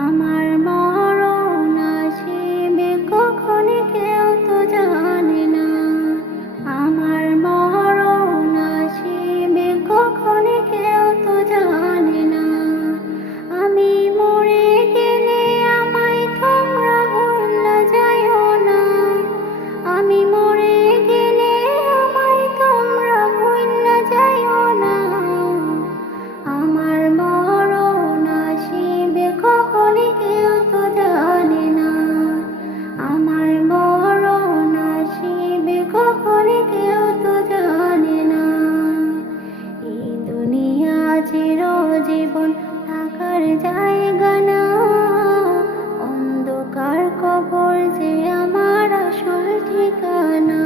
আমার মরণ আসিবে কখন কেউ তো জানে না। আমার মরণ আসিবে কখন কেউ তো জানে না। আমি মরে গেলে আমায় তোমরা ভুলে যাইও না। আমি মরে গেলে আমায় তোমরা ভুলে যাইও না। আমার মরণ আসিবে কখন কেউ তো জানে না। আমার মরণ আসিবে কখন কেউ তো জানে না। এই দুনিয়া চিরজীবন থাকার জায়গা না। অন্ধকার কবর যে আমার আসল ঠিকানা।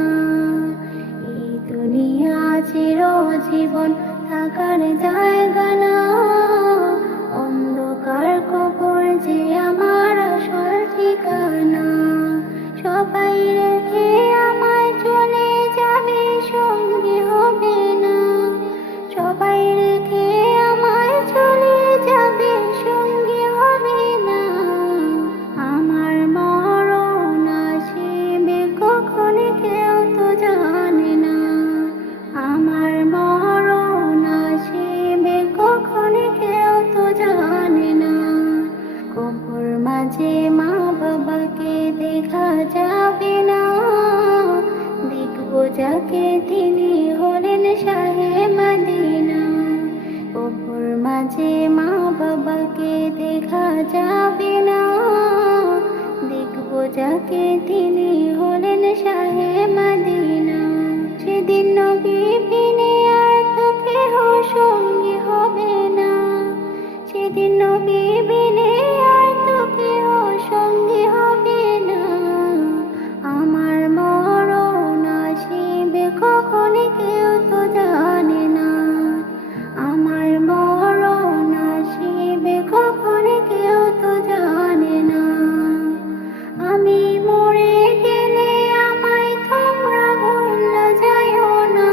এই দুনিয়া চিরজীবন থাকার জায়গা না। অন্ধকার কবর যে আমার আসল ঠিকানা। সবাই রেখে আমায় চলে যাবে, সঙ্গী হবে না। সবাই রেখে আমায় চলে যাবে, সঙ্গী হবে না। আমার মরণ আসিবে কখন কেউ তো জানে না। আমার মরণ আসিবে কখন কেউ তো জানে না। কবর মাঝে মা বাবাকে দেখা যাবে না। দেখবো যাকে তিনি হলেন শাহে মদিনা। কবর মাঝে মা বাবাকে দেখা যাবে না। দেখবো যাকে তিনি হলেন শাহে মদিনা। সেদিন নবী বিনে আর তো কেহ সঙ্গী হবে না। সেদিন নবী বিনে আর তো কেহ সঙ্গী হবে না। আমার মরণ আসিবে কখন কেউ তো জানে না। আমার মরণ আসিবে কখন কেউ তো জানে না। আমি মরে গেলে আমায় তোমরা ভুলে যাইও না।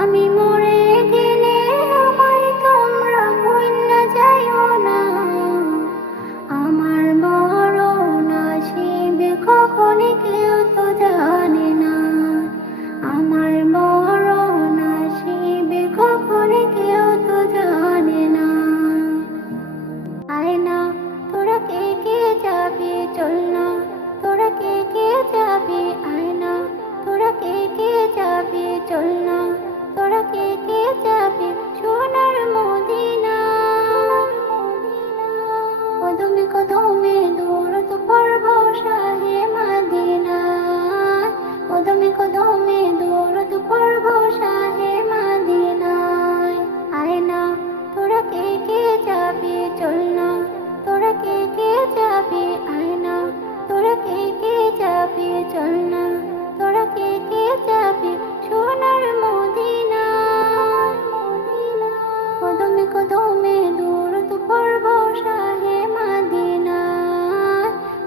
আমি মরে গেলে আমায় তোমরা ভুলে যাইও না। আমার মরণ আসিবে কখন কেউ তো জানে না। আমার মরণ আসিবে কখন কেউ তো জানে না। আয় না তোরা কে কে যাবি, চল না তোরা কে কে যাবি। আয় না তোরা কে কে যাবি, চল না তোরা কে কে যাবি সোনার মদিনা। কদমে কদমে দৌড়ত পড়ব শাহে মদিনা। কদমে কদমে দৌড়ত পড়ব শাহে মদিনায়। আয় না তোরা কে কে যাবি, চল না তোরা কে কে যাবি। আয় না তোরা কে কে যাবি, চল না তোরা কে কে যাবি সোনার মদিনা। কদমে কদমে দৌড়ত পড়ব শাহে মদিনা।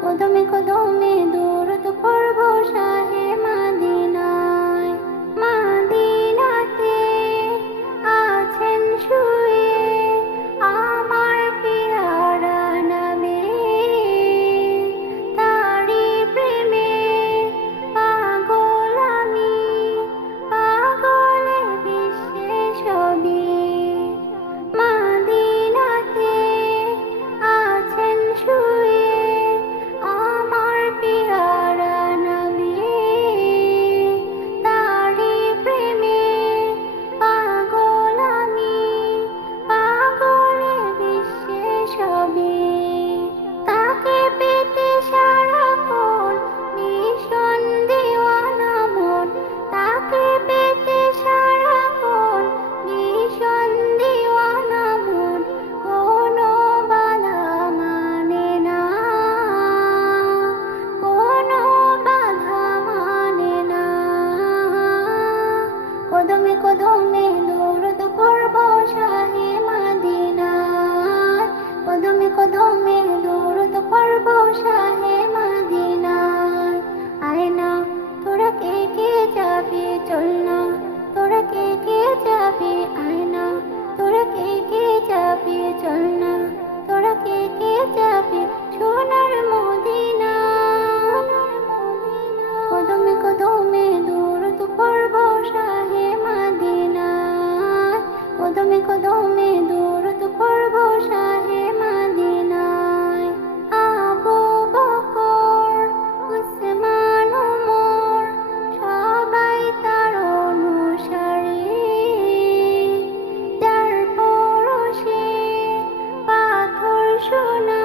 কদমে কদমে দৌড়ত পড়ব শাহে মদিনায়। মদিনাতে আছেন শুয়ে আমার পিয়ারা নবী। তারি প্রেমে পাগল আমি, পাগলে বিশ্বে সবই। মদিনাতে আছেন শুয়ে আমার পিয়ারা নবী। তারি প্রেমে পাগল আমি, পাগলে বিশ্বে সবই। তাকে পেতে সারাক্ষণ ভীষণ দিওয়ানা মন। তাকে পেতে সারাক্ষণ ভীষণ দিওয়ানা মন। কোনো বাধা মানে না, কোনো বাধা মানে না। কদমে কদমে দৌড়ত পড়ব শাহে মদিনা। কদমে কদমে দৌড়ত পড়ব শাহে মদিনা। আয় না তোরা কে কে যাবি, চল না তোরা কে কে যাবি। আয় না তোরা কে কে যাবি, চল না তোরা কে কে যাবি। না